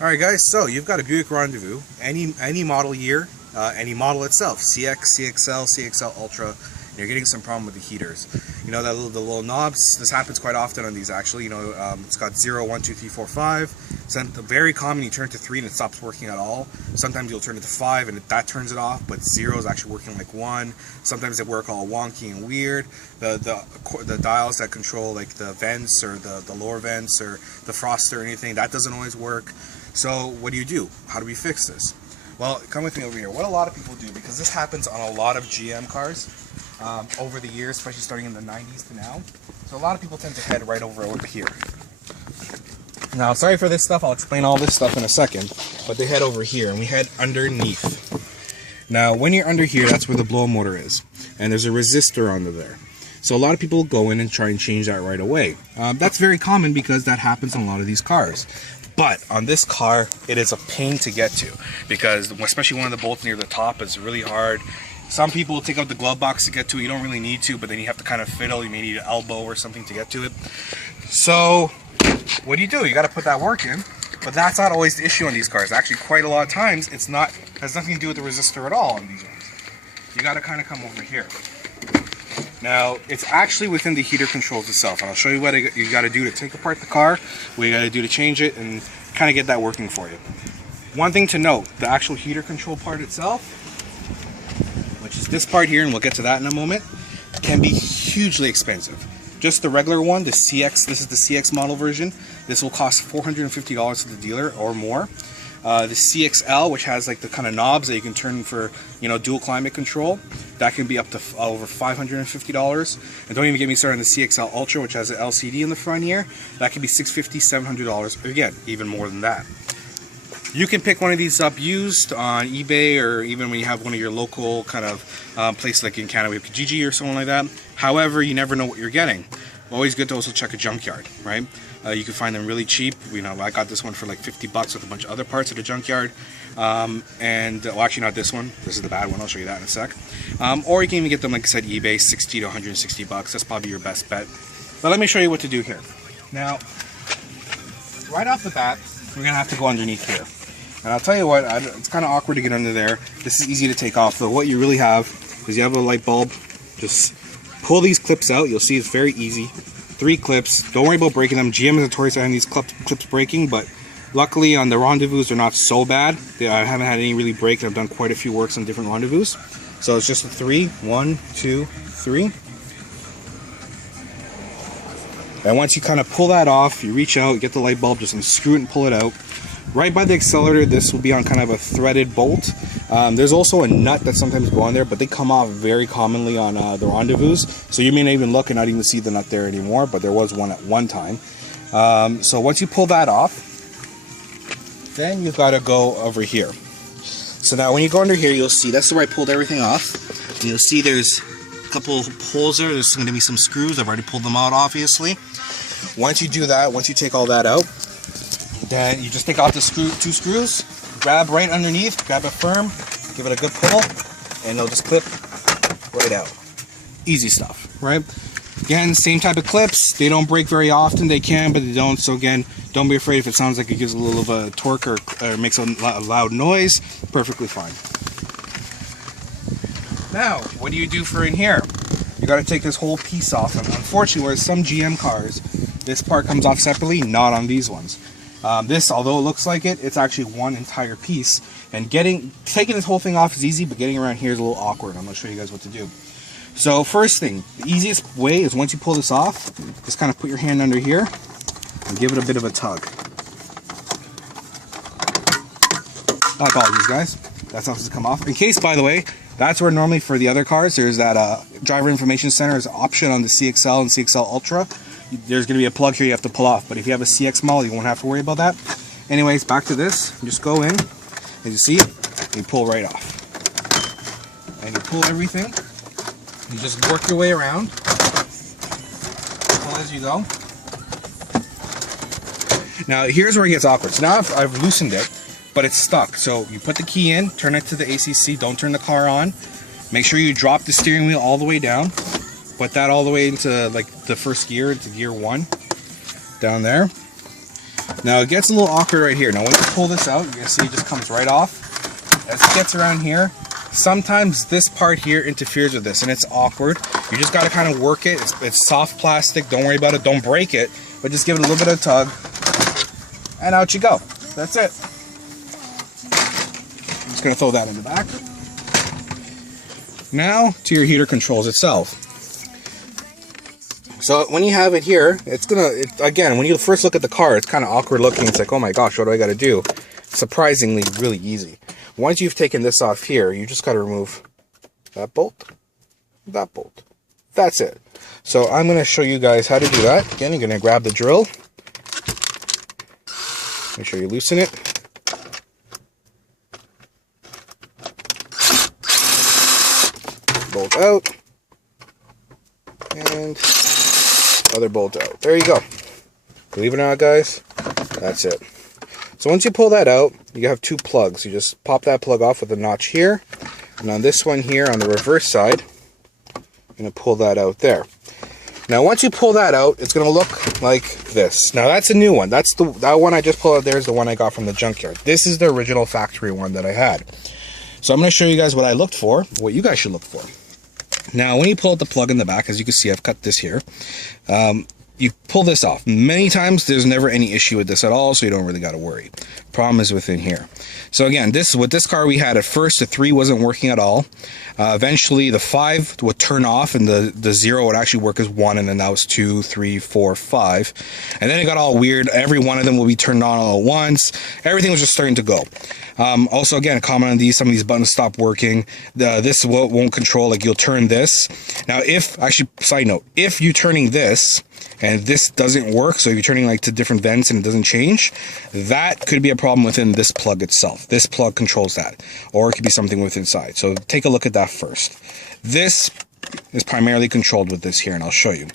Alright guys, so you've got a Buick Rendezvous, any model year, any model itself, CX, CXL, CXL Ultra, and you're getting some problem with the heaters. You know, the little knobs, this happens quite often on these actually, it's got 0, 1, 2, 3, 4, 5. Very common, you turn it to 3 and it stops working at all. Sometimes you'll turn it to 5 and that turns it off, but 0 is actually working like 1. Sometimes they work all wonky and weird. The dials that control like the vents or the lower vents or the froster or anything, that doesn't always work. So what do? How do we fix this? Well, come with me over here. What a lot of people do, because this happens on a lot of GM cars over the years, especially starting in the 90s to now. So a lot of people tend to head right over here. Now, sorry for this stuff. I'll explain all this stuff in a second. But they head over here, and we head underneath. Now, when you're under here, that's where the blow motor is. And there's a resistor under there. So a lot of people go in and try and change that right away. That's very common because that happens on a lot of these cars. But on this car, it is a pain to get to, because especially one of the bolts near the top is really hard. Some people take out the glove box to get to it. You don't really need to, but then you have to kind of fiddle. You may need an elbow or something to get to it. So what do? You got to put that work in. But that's not always the issue on these cars. Actually, quite a lot of times, has nothing to do with the resistor at all on these ones. You got to kind of come over here. Now, it's actually within the heater controls itself, and I'll show you what you got to do to take apart the car, what you got to do to change it, and kind of get that working for you. One thing to note, the actual heater control part itself, which is this part here, and we'll get to that in a moment, can be hugely expensive. Just the regular one, the CX, this is the CX model version, this will cost $450 to the dealer or more. The CXL, which has like the kind of knobs that you can turn for, dual climate control, that can be up to over $550. And don't even get me started on the CXL Ultra, which has an LCD in the front here. That can be $650, $700. Again, even more than that. You can pick one of these up used on eBay, or even when you have one of your local kind of places like in Canada, we have Kijiji or something like that. However, you never know what you're getting. Always good to also check a junkyard, right? You can find them really cheap. I got this one for like 50 bucks with a bunch of other parts at a junkyard. Well, actually not this one. This is the bad one. I'll show you that in a sec. Or you can even get them, like I said, eBay, 60 to 160 bucks. That's probably your best bet. But let me show you what to do here. Now, right off the bat, we're going to have to go underneath here. And I'll tell you what, it's kind of awkward to get under there. This is easy to take off, though. What you really have is you have a light bulb. Just pull these clips out. You'll see it's very easy. 3 clips. Don't worry about breaking them. GM is notorious for having these clips breaking, but luckily on the Rendezvous they're not so bad. I haven't had any really break. I've done quite a few works on different Rendezvous. So it's just a 3. 1, 2, 3. And once you kind of pull that off, you reach out, get the light bulb, just unscrew it and pull it out. Right by the accelerator, this will be on kind of a threaded bolt. There's also a nut that sometimes go on there, but they come off very commonly on the Rendezvous. So you may not even look and not even see the nut there anymore, but there was one at one time. So once you pull that off, then you've got to go over here. So now when you go under here, you'll see, that's where I pulled everything off. And you'll see there's a couple holes there. There's going to be some screws. I've already pulled them out, obviously. Once you do that, once you take all that out, then you just take off the 2 screws, grab right underneath, grab it firm, give it a good pull, and they'll just clip right out. Easy stuff, right? Again, same type of clips. They don't break very often. They can, but they don't. So again, don't be afraid if it sounds like it gives a little of a torque or makes a loud noise. Perfectly fine. Now, what do you do for in here? You got to take this whole piece off. And unfortunately, whereas some GM cars, this part comes off separately, not on these ones. This, although it looks like it, it's actually one entire piece. And taking this whole thing off is easy, but getting around here is a little awkward. I'm going to show you guys what to do. So first thing, the easiest way is once you pull this off, just kind of put your hand under here and give it a bit of a tug. Like all these guys, that's how it's come off. In case, by the way, that's where normally for the other cars, there's that driver information center is option on the CXL and CXL Ultra. There's going to be a plug here you have to pull off, but if you have a CX model, you won't have to worry about that. Anyways, back to this. You just go in, and you see, you pull right off. And you pull everything. You just work your way around. Pull as you go. Now, here's where it gets awkward. So now I've loosened it, but it's stuck. So you put the key in, turn it to the ACC, don't turn the car on. Make sure you drop the steering wheel all the way down. Put that all the way into like the first gear, into gear 1, down there. Now it gets a little awkward right here. Now when you pull this out, you're gonna see it just comes right off. As it gets around here, sometimes this part here interferes with this and it's awkward. You just gotta kind of work it. It's soft plastic, don't worry about it, don't break it, but just give it a little bit of a tug and out you go. That's it. I'm just gonna throw that in the back. Now to your heater controls itself. So when you have it here, again, when you first look at the car, it's kind of awkward looking. It's like, oh my gosh, what do I got to do? Surprisingly, really easy. Once you've taken this off here, you just got to remove that bolt, that bolt. That's it. So I'm going to show you guys how to do that. Again, you're going to grab the drill. Make sure you loosen it. Bolt out. And other bolt out. There you go. Believe it or not, guys, that's it. So once you pull that out, you have two plugs. You just pop that plug off with a notch here, and on this one here on the reverse side, I'm going to pull that out there. Now once you pull that out, it's going to look like this. Now that's a new one. That one I just pulled out there is the one I got from the junkyard. This is the original factory one that I had. So I'm going to show you guys what I looked for, what you guys should look for. Now, when you pull out the plug in the back, as you can see, I've cut this here. You pull this off. Many times, there's never any issue with this at all, so you don't really got to worry. Problem is within here. So again, with this car we had at first, the 3 wasn't working at all. Eventually, the 5 would turn off, and the 0 would actually work as 1, and then that was 2, 3, 4, 5. And then it got all weird. Every one of them will be turned on all at once. Everything was just starting to go. Also, again, a comment on these, some of these buttons stop working. This won't control, like you'll turn this. Now, side note, if you're turning this, and this doesn't work, so if you're turning like to different vents and it doesn't change, that could be a problem within this plug itself. This plug controls that, or it could be something with inside. So take a look at that first. This is primarily controlled with this here, and I'll show you.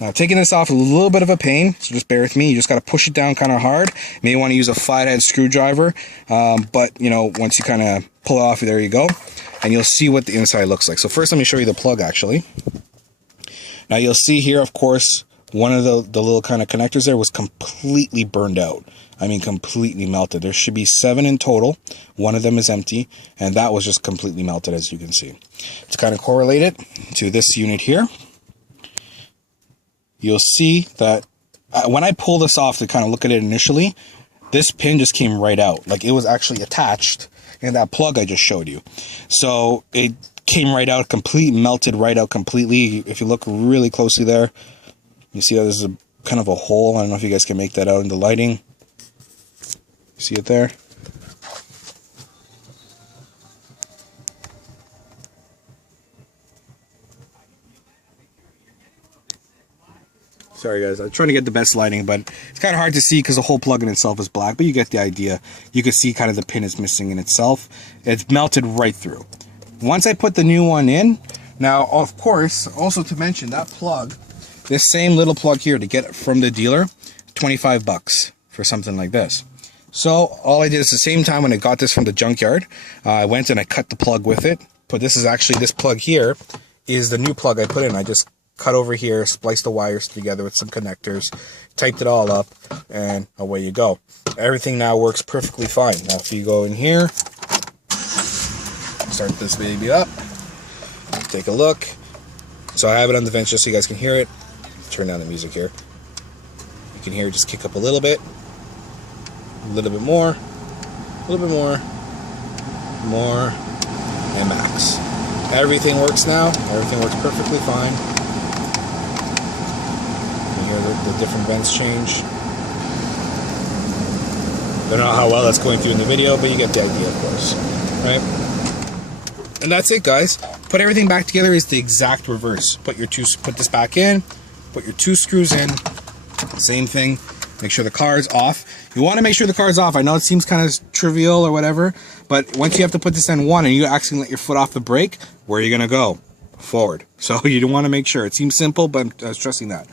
Now, taking this off, a little bit of a pain, so just bear with me. You just got to push it down kind of hard. You may want to use a flathead screwdriver, but you know, once you kind of pull it off, there you go, and you'll see what the inside looks like. So first, let me show you the plug actually. Now you'll see here, of course, one of the little kind of connectors there was completely burned out. I mean, completely melted. There should be 7 in total. One of them is empty, and that was just completely melted, as you can see. To kind of correlate it to this unit here, you'll see that when I pull this off to kind of look at it initially, this pin just came right out. Like it was actually attached in that plug I just showed you. So it came right out, melted right out completely. If you look really closely there, you see how there's a kind of a hole. I don't know if you guys can make that out in the lighting. See it there? Sorry guys, I'm trying to get the best lighting, but it's kind of hard to see because the whole plug in itself is black, but you get the idea. You can see kind of the pin is missing in itself. It's melted right through. Once I put the new one in, now of course, also to mention that plug, this same little plug here to get it from the dealer, 25 bucks for something like this. So all I did is the same time when I got this from the junkyard, I went and I cut the plug with it. But this is actually, this plug here is the new plug I put in. I just cut over here, spliced the wires together with some connectors, typed it all up, and away you go. Everything now works perfectly fine. Now if you go in here, start this baby up, take a look. So I have it on the vents just so you guys can hear it. Turn down the music here. You can hear it just kick up a little bit more, a little bit more, and max. Everything works now. Everything works perfectly fine. You can hear the different vents change. Don't know how well that's going through in the video, but you get the idea, of course, right? And that's it, guys. Put everything back together is the exact reverse. Put this back in. Put your 2 screws in, same thing. Make sure the car is off. You want to make sure the car is off. I know it seems kind of trivial or whatever, but once you have to put this in 1 and you actually let your foot off the brake, where are you going to go? Forward. So you want to make sure. It seems simple, but I'm stressing that.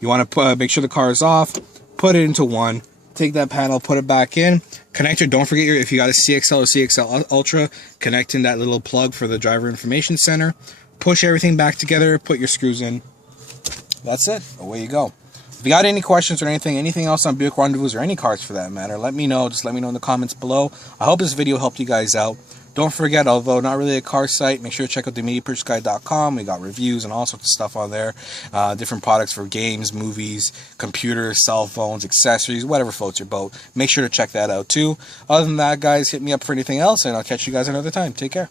You want to make sure the car is off, put it into 1, take that panel, put it back in. Connector, don't forget if you got a CXL or CXL Ultra, connect in that little plug for the driver information center. Push everything back together, put your screws in. That's it. Away you go. you got any questions or anything else on Buick Rendezvous or any cars for that matter, let me know. Just let me know in the comments below. I hope this video helped you guys out. Don't forget, although not really a car site, make sure to check out the MediaPurchaseGuide.com. We got reviews and all sorts of stuff on there. Different products for games, movies, computers, cell phones, accessories, whatever floats your boat. Make sure to check that out too. Other than that, guys, hit me up for anything else, and I'll catch you guys another time. Take care.